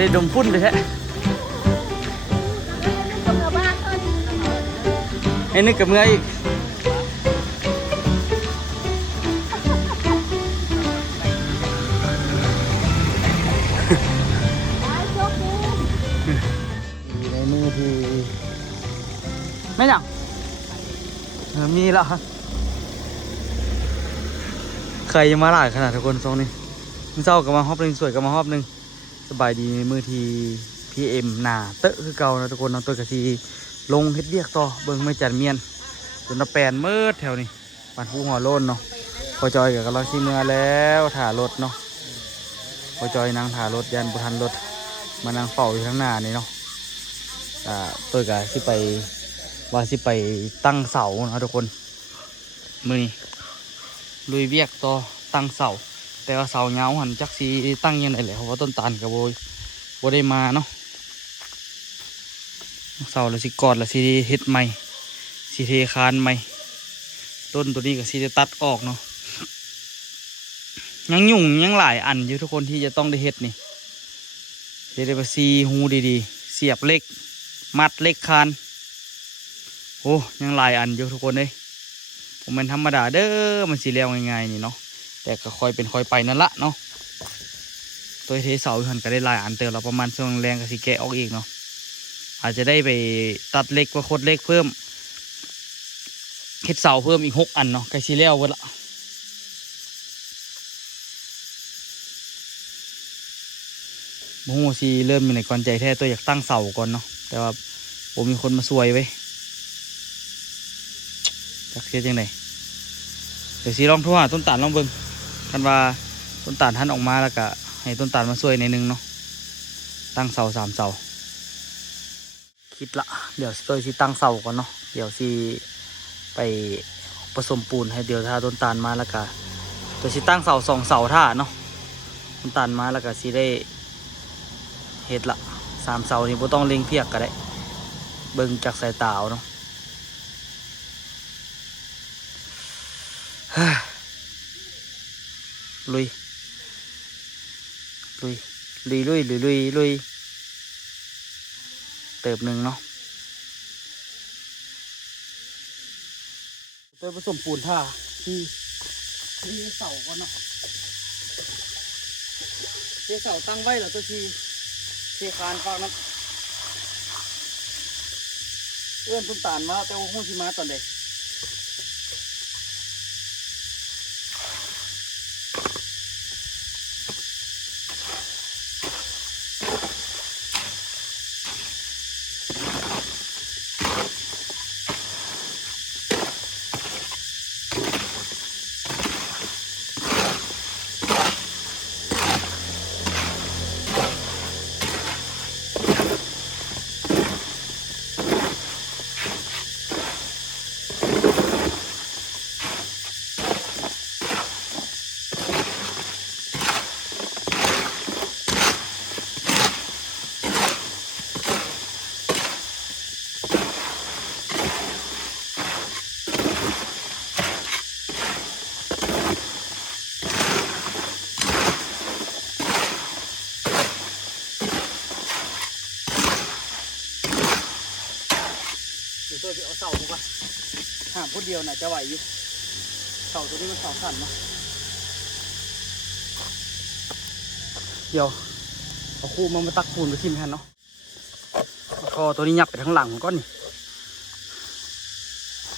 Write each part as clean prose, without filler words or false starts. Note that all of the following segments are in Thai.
ได้ดมพุ่นเลยแท้ไอ้นึกกับเมื่ออีกในมือที่ไม่หนักมีแล้วใครยังมาหลายขนาดทุกคนทรงนี้มันเศร้ากับมาฮอบหนึ่งสวยกับมาฮอบหนึ่งสบายดีในมือที่พีเอ็มหนาเตอะคือเก่านะทุกคนน้องตัวกะทีลงเฮ็ดเรียกต่อเบิ่งไม่จัดเมียนจนตะแปนเมื่อแถวนี้ปันผู้หัวโล้นเนาะพอจอยกับเราชิเมื่อแล้วถ่ารถเนาะพอจอยนั่งถ่ารถยันบุทันรถมานั่งเฝ้าอยู่ข้างหน้านี่เนาะตัวกะสิไปว่าสิไปตั้งเสานะทุกคนมือนี้ลุยเวียกต่อตั้งเสาแต่ว่าเสาเงาหันจักสีตั้งยังไงแหละเพราะว่าต้นตาลกับโบได้มาเนาะเสาแล้วสิกอดแล้วสิเฮ็ดใหม่สิเทคานใหม่ต้นตัวนี้ก็สิจะตัดออกเนาะยังยุ่งยังหลายอันอยู่ทุกคนที่จะต้องได้เฮ็ดนี่เดี๋ยวไปซีหูดีๆเสียบเหล็กมัดเหล็กคานโอ้ยังหลายอันอยู่ทุกคนเลยผมเป็นธรรมดาเด้อมันสีเรียวง่ายๆนี่เนาะแต่ก็คอยเป็นคอยไปนั่นละเนาะตัวเทเสาหันก็ได้หลายอันเติมเราประมาณช่วงแรงกับสีแกะออกอีกเนาะอาจจะได้ไปตัดเหล็กว่าโคตรเหล็กเพิ่มเฮ็ดเสาเพิ่มอีก6 อันเนาะใกล้สีเรียวเวละโมโหสีเริ่มอยู่ในก่อนใจแท้ตัวอยากตั้งเสาก่อนเนาะแต่ว่าผมมีคนมาช่วยไว้จักเสียจังไดเดี๋ยวสีลองโทรหาต้นตาลลองเบิ่งกันว่าต้นตาลท่านออกมาแล้วก็ให้ต้นตาลมาช่วยในนึงเนาะตั้งเสา3 เสาคิดละเดี๋ยวตัวสิตั้งเสาก่อนเนาะเดี๋ยวสิไปผสมปูนให้เดี๋ยวถ้าต้นตาลมาแล้วก็ตัวสิตั้งเสา2 เสาท่าเนาะต้นตาลมาแล้วก็สิได้เฮ็ดละ3 เสานี่บ่ต้องเล็งเพียกก็ได้เบิ่งจากสายตาเนาะลุยเติบหนึ่งเนาะเติมผสมปูนท่าที่เสาก่อนเนาะเสาตั้งไว้แล้วตัวทีเทคานฟังนั้นเอื้อนต้นตาลมาแต่ว่าหุ้นที่มาตอนเด็กเดี๋ยวตัวจะเอาเสามาก่อนห่างพุทเดียวน่ะจะไหวอยู่เสาตัวนี้มันเสาสั่นเนาะเดี๋ยวเอาคู่มาตักปูนไปทิ่มแทนเนาะแล้วก็ตัวนี้ยับไปข้างหลังก้อนนี่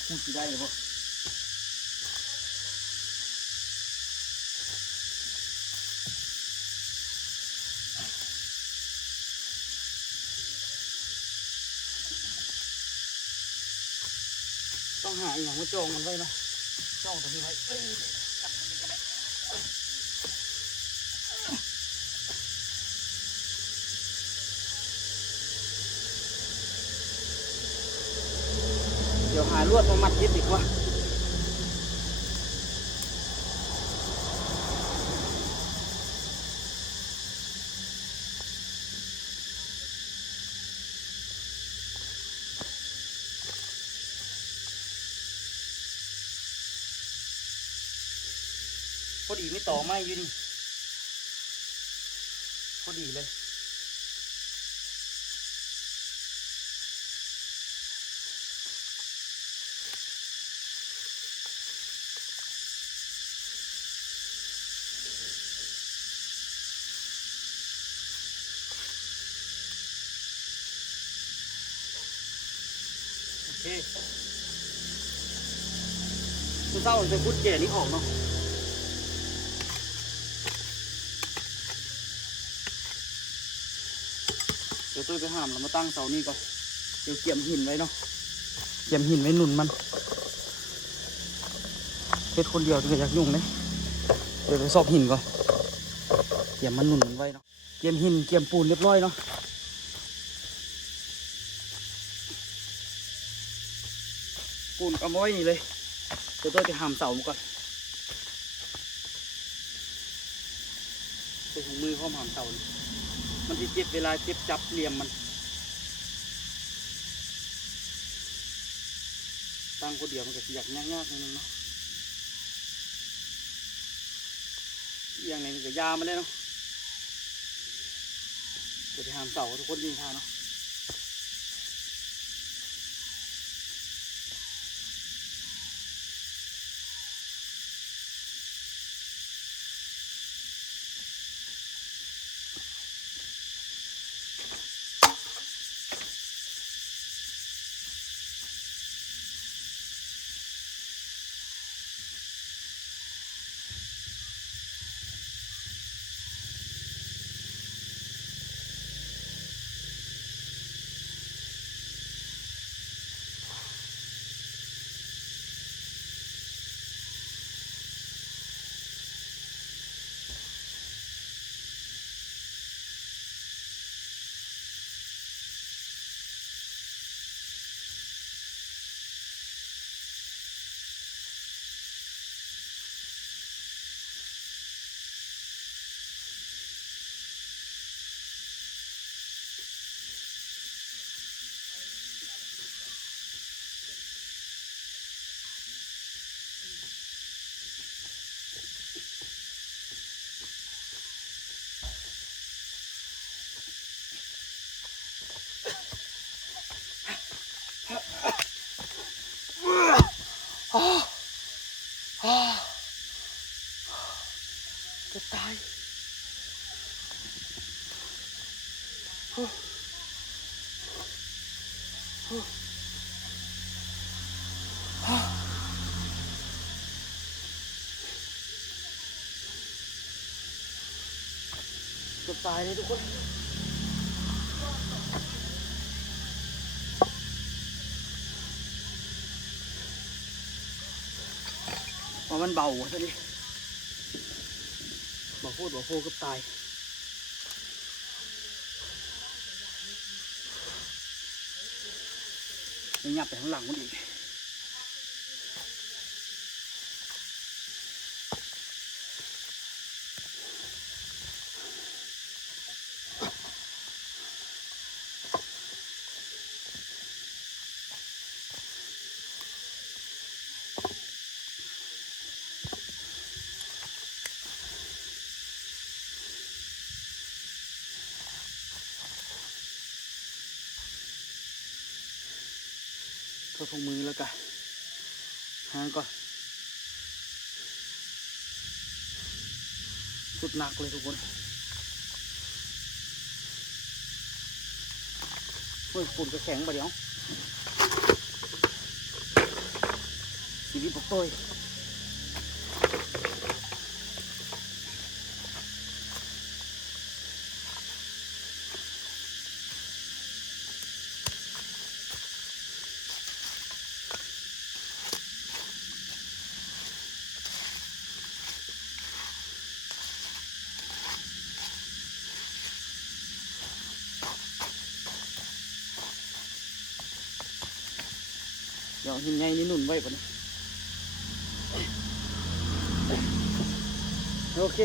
พูดได้เลยพวกต้องหาอย่างมาจองมันไว้เนาะจองตัวนี้ไว้เดี๋ยวหาลวดมามัดยึดดีกว่าพอดีไม่ต่อไม้อยู่นี่พอดีเลย เคตัวเศร้าจะพุดแก่นี้ออกเนาะเดี๋ยวตัวไปห้ามเรามาตั้งเสานี่ก่อนเดี๋ยวเกี่ยมหินไว้เนาะเกี่ยมหินไว้หนุนมันเฮ็ดคนเดียวจะอยากยุ่งเลยเดี๋ยวไปซอกหินก่อนเกี่ยมมันหนุนมันไว้เนาะเกี่ยมหินเกี่ยมปูนเรียบร้อยเนาะปูนเอามาไว้นี่เลยเดี๋ยวตัวไปห้ามเสามันก่อนใส่ถุงมือเข้าห้ามเสามันจะเจ็บเวลาเจ็บจับเหลี่ยมมันตั้งคนเดียวมันก็อยากยากๆนิดนึงเนาะอย่างไหนมันก็ยามาเลยเนาะเดี๋ยวไปหามเสาทุกคนยิงท่าเนาะจะตายจะตายเลยทุกคนเพราะมันเบาซะดิบอกพูดบอกโฟกับตายยังยับไปข้างหลังมันอีกเข้าถุงมือแล้วกันหางก่อนสุดหนักเลยทุกคนเฮ้ยฝุ่นก็แข็งไปเดี๋ยวชีวิตบอกตัวเดี๋ยวหินใหญ่นี่หนุนไว้ก่อนโอเค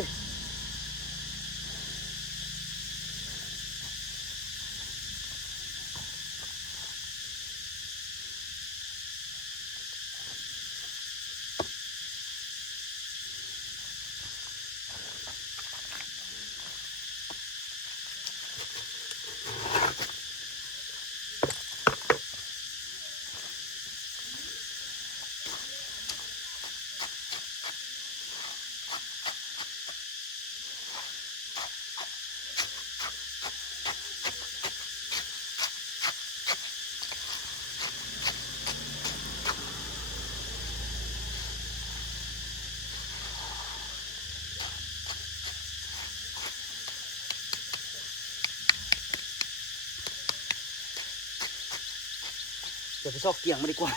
ดี๋ยวไปซอกเกียงมาดีกว่า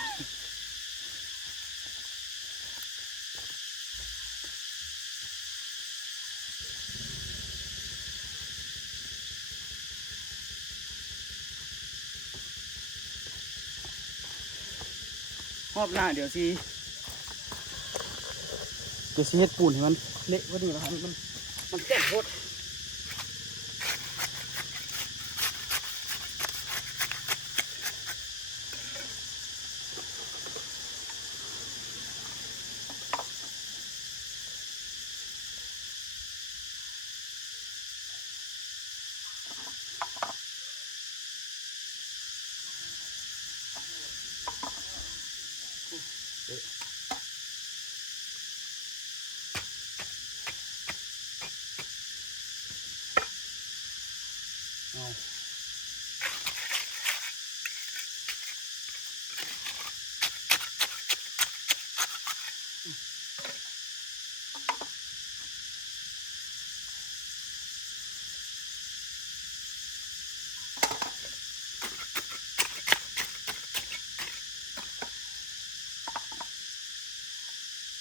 รอบหน้าเดี๋ยวสิเฮ็ดปูนให้มันเละกว่านี้นะครับมันแข็งโคตรเอา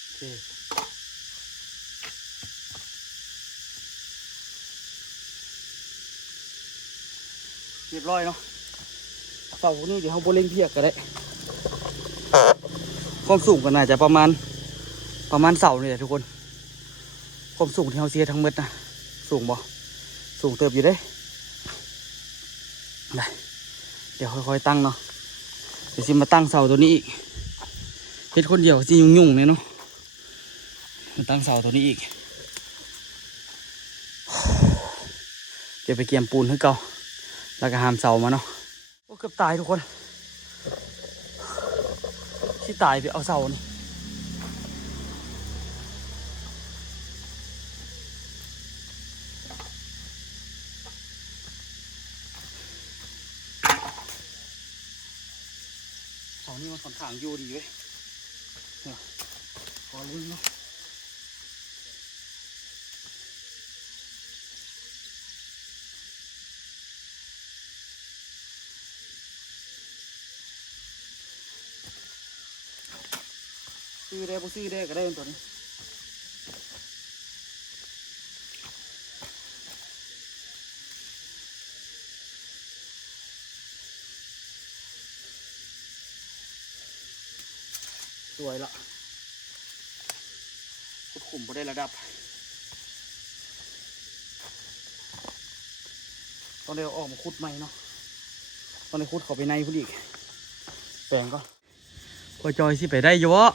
โอเคเรียบร้อยเนาะเสาพวกนี้เดี๋ยวเขาโบเล่งเพียกก็ได้ความสูงก็น่าจะประมาณเสาเนี่ยทุกคนความสูงที่เขาเสียทั้งหมดนะสูงบ่สูงเติบอยู่เด้ได้เดี๋ยวค่อยๆตั้งเนาะเดี๋ยวสิมาตั้งเสาตัวนี้อีกเฮ็ดคนเดียวสิยุ่งๆเนี่ยเนาะมาตั้งเสาตัวนี้อีกเดี๋ยวไปเกี่ยมปูนให้เก่าแล้วก็หามเสามาเนาะโอ้เกือบตายทุกคนที่ตายไปเอาเสานี่เสานี่มันค่อนข้างอยู่ดีเว้ยเนี่ยพอเล่นเนาะซื้อได้บ่ซื้อได้ก็ได้ตัวนี้สวยละขุดขุมบ่ได้ระดับตอนเดียวออกมาขุดใหม่เนาะตอนนี้ขุดเข้าไปในพุ่นอีกแปลงก็พอจอยสิไปได้อยู่วะ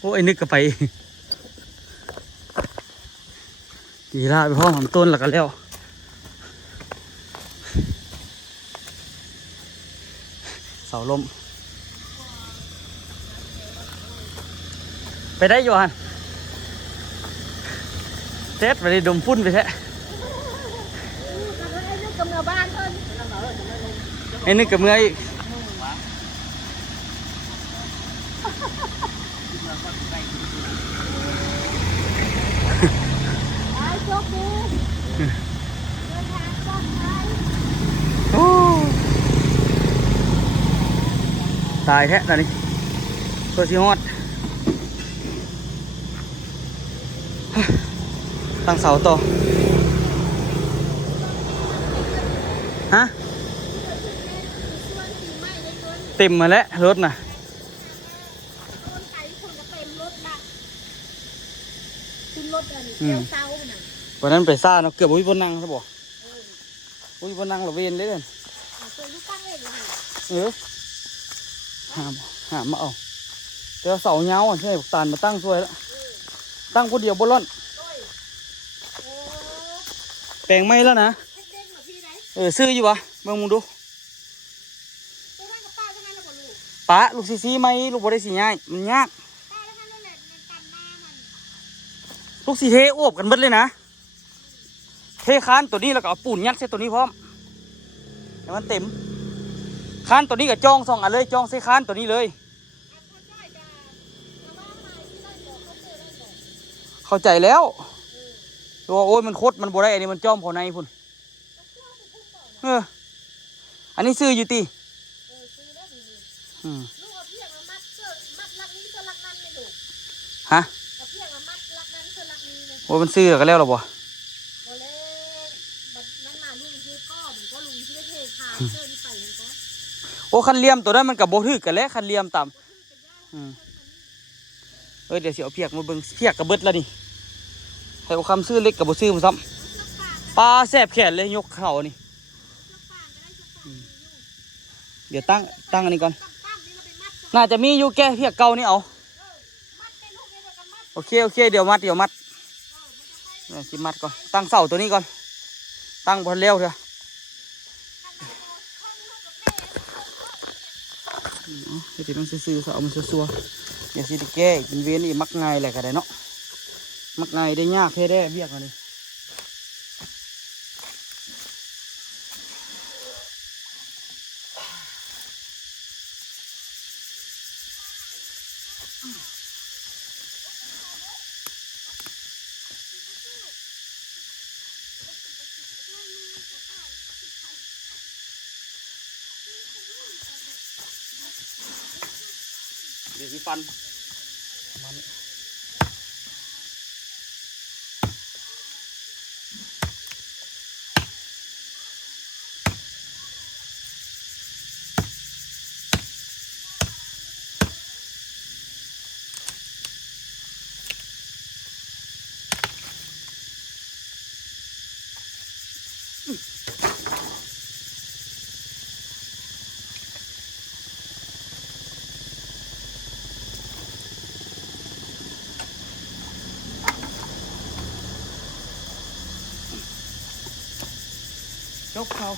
โอ้ไอ้นึกก็ไปดีละไปพ่อหอมต้นแล้วกันแล้วเสาลมไปได้อยู่ฮันเท็ดไปได้ดมฟุ้นไปแท้ไอ้นึกกับเมื่อยอีกตายแท้ตอนนี้ตัวชีฮอดตั้งเสาต่อฮะเต็มมาแล้วรถน่ะวันนั้นไปซ่าเนาะเกือบวิ่งบนนั่งใช่ป่ะวิ่งบนนั่งเราเวียนเลยกันหามมาเอาเดี๋ยวเสาเงาใช่ตานมาตั้งสวยแล้วตั้งคนเดียวบนร่อนแปลงไม่แล้วนะซื้ออยู่วะเบิ่งมึงดูป้าลูกซีไหมลูกบริสีง่ายมันยากลูกสีเทอ้วบกันเบิดเลยนะเทคานตัวนี้แล้วก็เอาปูนยัดใส่ตัวนี้พร้อมให้มันเต็มคานตัวนี้กับจ้อง2 อันเลยจ้องใส่คานตัวนี้เลยเข้าใจแล้วตัวโอ้ยมันคดมันบวได้อันนี้มันจ้อมพอในพุ่นอันนี้ซื้ออยู่ตี ลูกเอาเพียงมามัดเสื้อมัดลักนี้เสื้อลักนั้นไม่ลูก ฮะ เอาเพียงมามัดลักนั้นเสื้อลักนี้เลย โอ้มันซื้อกันแล้วหรอบ่ โบเล่บัดนั้นมาลุงคือก็เหมือนก็ลุงที่ได้เทขาเสื้อนี่ไปมันก็ โอ้คันเหลี่ยมตัวนั้นมันกับโบทึกกันแล้วคันเหลี่ยมต่ำเดี๋ยวสิเอาเพียกมาเบิ่งเพียกกับเบิดแล้วนี่ให้เอาคำซื้อเล็กกับโบซื้อมาซ้ำปลาแสบแขนเลยยกเข่านี่เดี๋ยวตั้งอันนี้ก่อนน่าจะมีอยู่แก่เพียกเก่านี่เอาโอเคเดี๋ยวมัดสิมัดก่อนตั้งเสาตัวนี้ก่อนตั้งบนเร็วเถอะเดี๋ยวมันซื้อๆเอามันซัวๆอย่าสิแก้กินเวียนนี่มักง่ายแหละก็ได้เนาะมักง่ายได้ยากแค่ได้เบียกอันนี้เดี๋ยวสิฟันมันยกเขา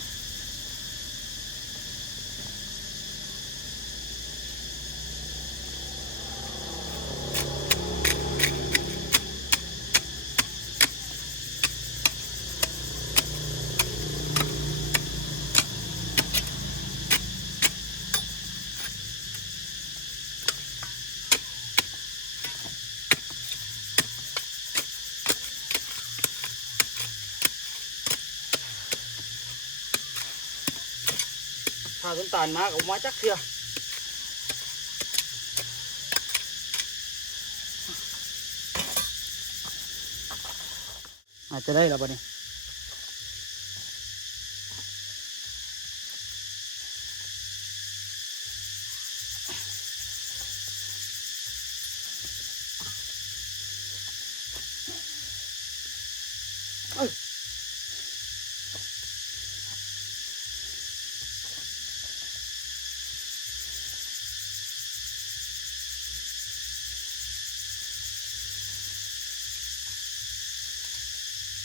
ถ้าต้นตาลมากออกมาจักเถื่ออาจจะได้แล้วปะเนี่ย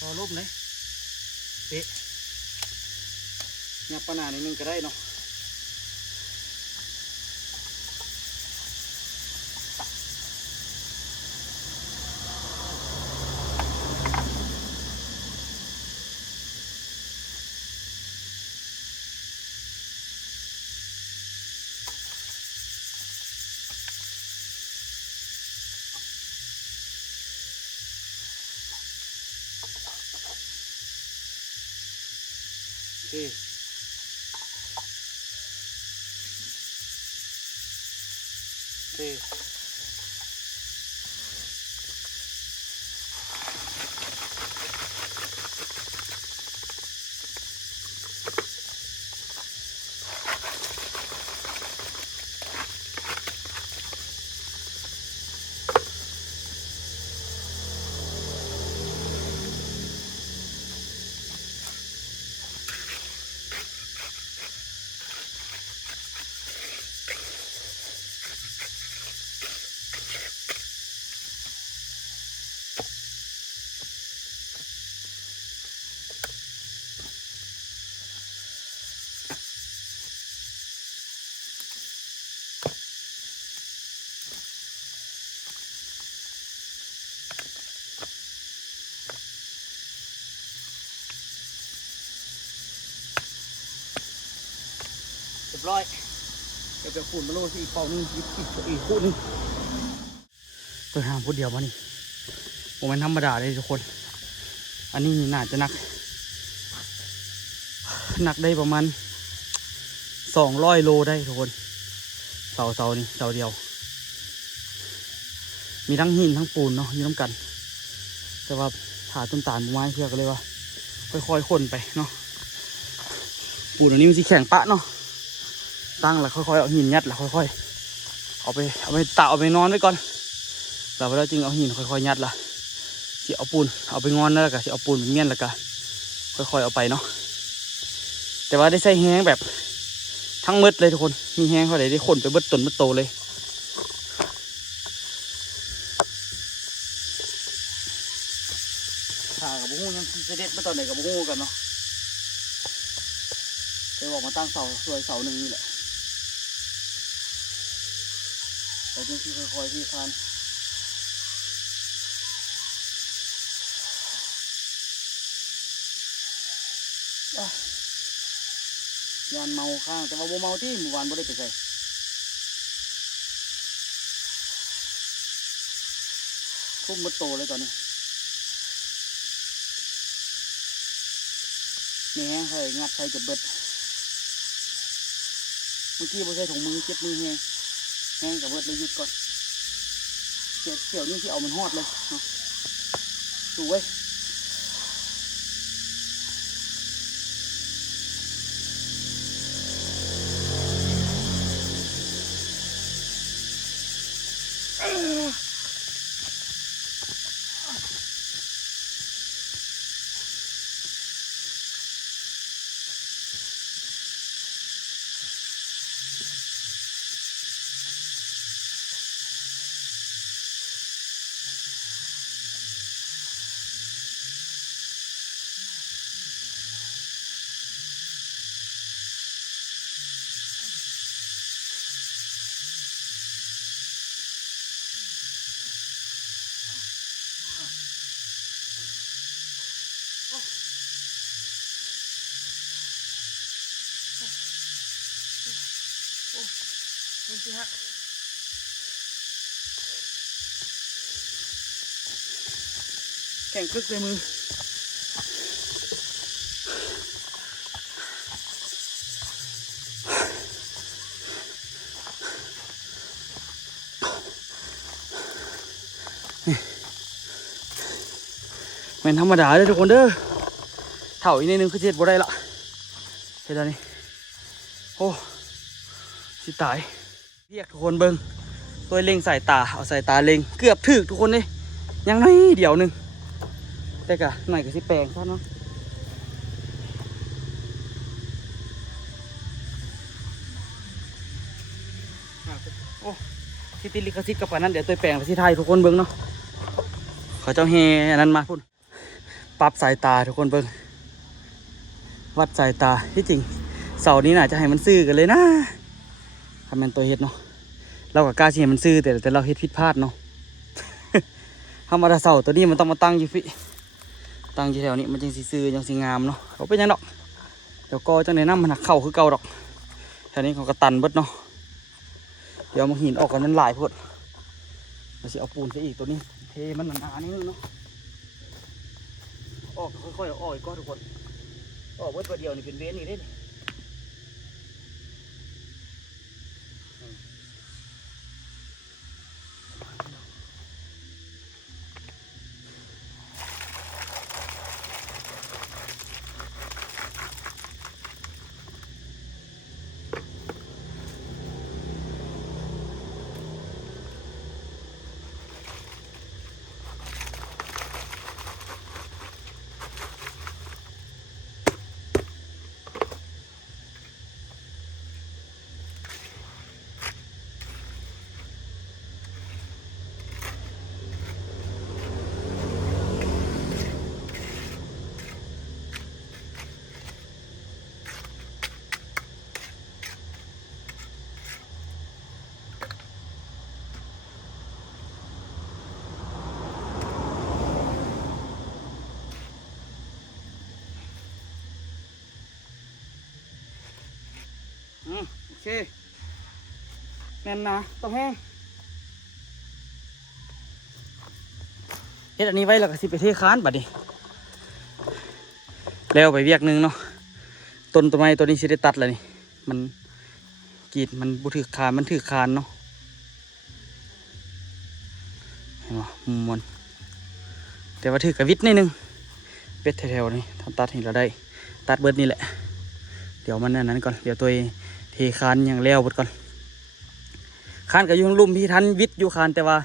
พอลบเลยเป๊ะยับปนานิดนึงก็ได้เนาะโอเคโอเคเรียบร้อยเดี๋ยวไปขูดมาโลสิอีกเป่านึงอีกคู่นึงตัวหางพูดเดียวมานี่ผมเป็นธรรมดาเลยทุกคนอันนี้น่าจะหนักได้ประมาณ200 โลได้ทุกคน เสานี่เสาเดียวมีทั้งหินทั้งปูนเนาะอยู่น้ำกันแต่ว่าหาต้นตาลไม้เพื่อก็เลยว่าค่อยๆคนไปเนาะปูนอันนี้มันสีแข็งปะเนาะตั้งแล้วค่อยๆเอาหินยัดแล้วค่อยๆเอาไปตากเอาไปนอนไว้ก่อนแล้วจึงเอาหินค่อยๆยัดละสิเอาปูนเอาไปงอนแล้วก็สิเอาปูนเมียนแล้วก็ค่อยๆเอาไปเนาะแต่ว่าได้ใส่แห้งแบบทั้งมืดเลยทุกคนมีแห้งเขาได้ขนไปเบิดต้นเบิดโตเลยถ่ากับบุ้งยังเสด็จมาตอนไหนกับบุ้งกันเนาะไปบอกมาตั้งเสาสวยเสาหนึ่งนี่แหละเราจึงค่อยๆที่คานยานเมาข้างแต่ว่าโบเมาที่หมู่บ้านบ่ได้ไปใส่ทุ่มมดโตเลยตอนนี้มีแห้งใส่งัดใส่จดเบิดเมื่อกี้บ่ใส่ถุงมือเจ็บมือแห้งกับเบิดเลยหยุดก่อนเกี่ยวนี่ที่เอามันฮอดเลยดูไว้ดูสิฮะแข่งคึกเลยมือแม่นธรรมดาเลยทุกคนเด้อเถ่าอีกนิดนึงคือเจ็ดบ่ได้ละเฮ็ดอันนี้โอ้สิตายเรียกทุกคนเบิ่งตัวเล็งสายตาเอาสายตาเล็งเกือบถึกทุกคนเลยยังน้อยเดี๋ยวหนึ่งแต่กะหน่อยก็สิแปลงซะเนาะโอ้สิติลิขสิทธิ์กับปานนั้นเดี๋ยวตัวแปลงไปที่ไทยทุกคนเบิ่งเนาะเขาเจ้าเฮอันนั้นมาพุ่นปรับสายตาทุกคนเบิ่งวัดสายตาที่จริงเสานี้น่าจะให้มันซื่อกันเลยนะทำเป็นตัวเฮ็ดเนาะเรากับกล้าเชียมันซื่อแต่เราเฮ็ดผิดพลาดเนาะ ธรรมดาเสาตัวนี้มันต้องมาตั้งอยู่ฟิตั้งอยู่แถวนี้มันจึงสีซื่อยังสีงามเนาะเขาเป็นยังดอกเดี๋ยวก็จังในน้ำมันหักเข่าคือเก่าดอกแถวนี้เขาก็ตันเบิดเนาะเดี๋ยวมันหินออกกันมันหลายพดเราจะเอาปูนไปอีกตัวนี้เทมันหนาๆนิดนึงเนาะออกค่อยๆออกอีกก็ทุกคนออกเบิดตัวเดียวนี่เป็นเว้นอีกได้โอเคแน่นนะต้องแห้งเฮ็ดอันนี้ไว้แล้วก็สิไปเทค้านบัดนี้แล้วไปเวียกนึงเนาะต้นไม้ตัวนี้สิได้ตัดแล้วนี่มัน กรีดมันบุถือคานมันถือคานเนาะเห็นป่ะมุมมันแต่ว่าถือกระวิดนิดนึงเป็ดแถวๆนี่ทำตัดเห็นเราได้ตัดเบิดนี่แหละเดี๋ยวมันนั้นก่อนเดี๋ยวตัวเทคานอย่างแล้วเบิดก่อนคานกับยุงลุ่มพี่ทันวิดอยู่คานแต่ว่า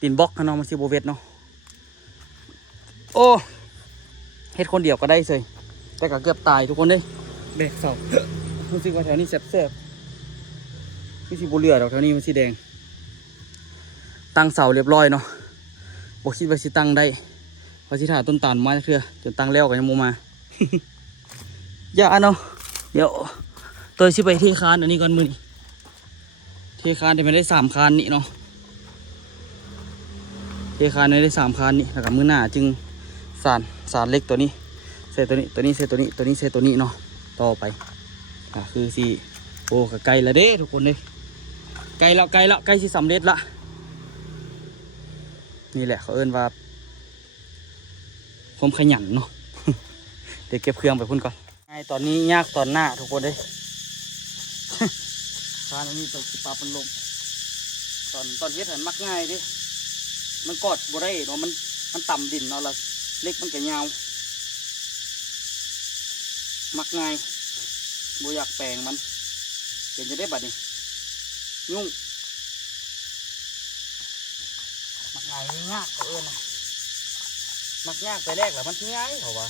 ตีนบล็อกเนาะมันสิโบเวตเนาะโอ้เฮ็ดคนเดียวก็ได้เลยแต่ก็เกือบตายทุกคนเลยแบกเสารู้สึกว่าแถวนี้แซ่บๆไม่สิบุเรือดอกแถวนี้มันสีแดงตั้งเสาเรียบร้อยเนาะบอกคิดว่าสิตั้งได้พอสิถ่าต้นตาลมาเถื่อจนตั้งแล้วก็ยังโมมา อย่าเนาะเดี๋ยวตัวสิไปเทคานอันนี้ก่อนมือนี่เทคานแต่ไม่ได้3 คานนี่เนาะเทคานไม่ได้3 คานนี่แล้วกับมือหน้าจึงสารเล็กตัวนี้ใส่ตัวนี้ใส่ตัวนี้ใส่ตัวนี้เนาะต่อไปคือสิโอ้ก็ไกลละเด้ทุกคนเลยไกลแล้วใกล้สิสำเร็จละนี่แหละเขาเอิ้นว่าผมขยันเนาะ เดี๋ยวเก็บเครื่องไปพุ่นก่อนตอนนี้ยากตอนหน้าทุกคนเลย คานอันนี้ตัวปลาเป็นลมตอนเฮ็ดหันมักง่ายดิมันกอดบ่ได้เนาะมันต่ำดินเนาะละเล็กมันก็ยาวมักง่ายบ่อยากแปลงมันเป็นจะได้บัดนี้ยุ่งมักง่ายยากเขาเอิ้นนะมักยากไปแรกแล้วมันง่ายเขาว่า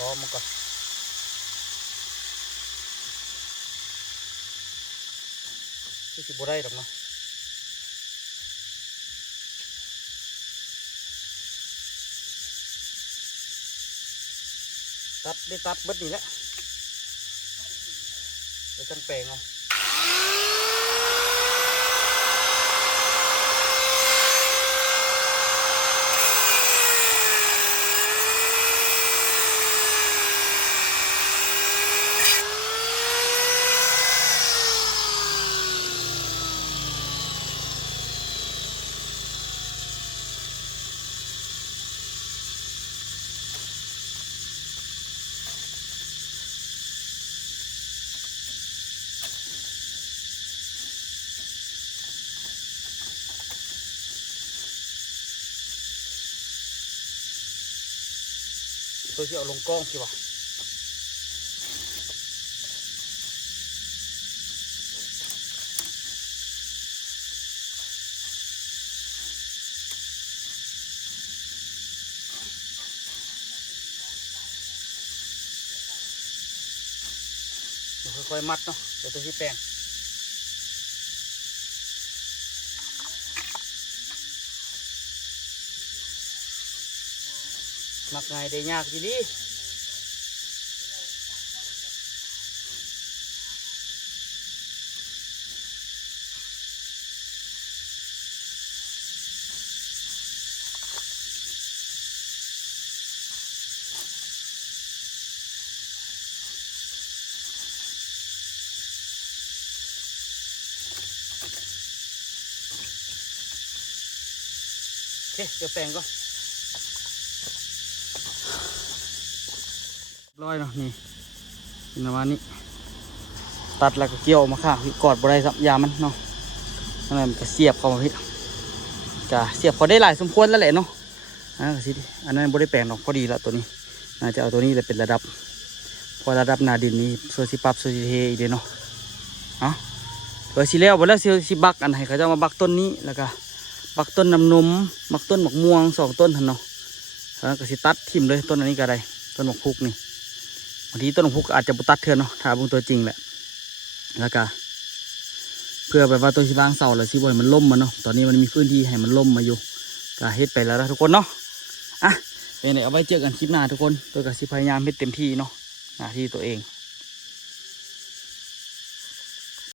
พอมันก็สิบ่ได้หรอกเนาะตัดเบิดนี่แหละเดี๋ยวจังแปลงเอาตัวที่เอาลงกล้องสิวะค่อยๆมัดเนาะเดี๋ยวตัวที่แปลงมักง่ายได้ยากทีนี้โอเคเดี๋ยวแปลงก็ร้อยเนาะนี่ประมาณนี้ตัดแล้วก็เกี่ยวมาข้างพี่กอดบริษัทยามันเนาะนั่นแหละมันจะเสียบเข้ามาพี่จะเสียบพอได้หลายสมควรแล้วแหละเนาะอันนั้นบริแปลงเนาะพอดีละตัวนี้น่าจะเอาตัวนี้เลยเป็นระดับพอระดับนาดินนี้โซซิปับโซซิเทอีกเด้เนาะเปิดสีแล้วไปแล้วสีบักอันไหนเขาจะมาบักต้นนี้แล้วก็บักต้นน้ำนมบักต้นหมกม่วง2 ต้นทันเนาะแล้วก็สิตัดทิ่มเลยต้นอันนี้ก็ได้ต้นหมกพุกนี่บางทีต้นหมกพุกอาจจะบุตัดเถื่อนเนาะถ้าบุงตัวจริงแหละแล้วก็เพื่อแบบว่าตัวที่วางเสาแล้วสิบ่อยมันล่มมันเนาะตอนนี้มันมีพื้นที่ให้มันล่มมาอยู่ก็เฮ็ดไปแล้วนะทุกคนเนาะเป็นไงเอาไว้เจอกันคลิปหน้าทุกคนตัวกับสิพยายามเฮ็ดเต็มที่เนาะหน้าที่ตัวเอง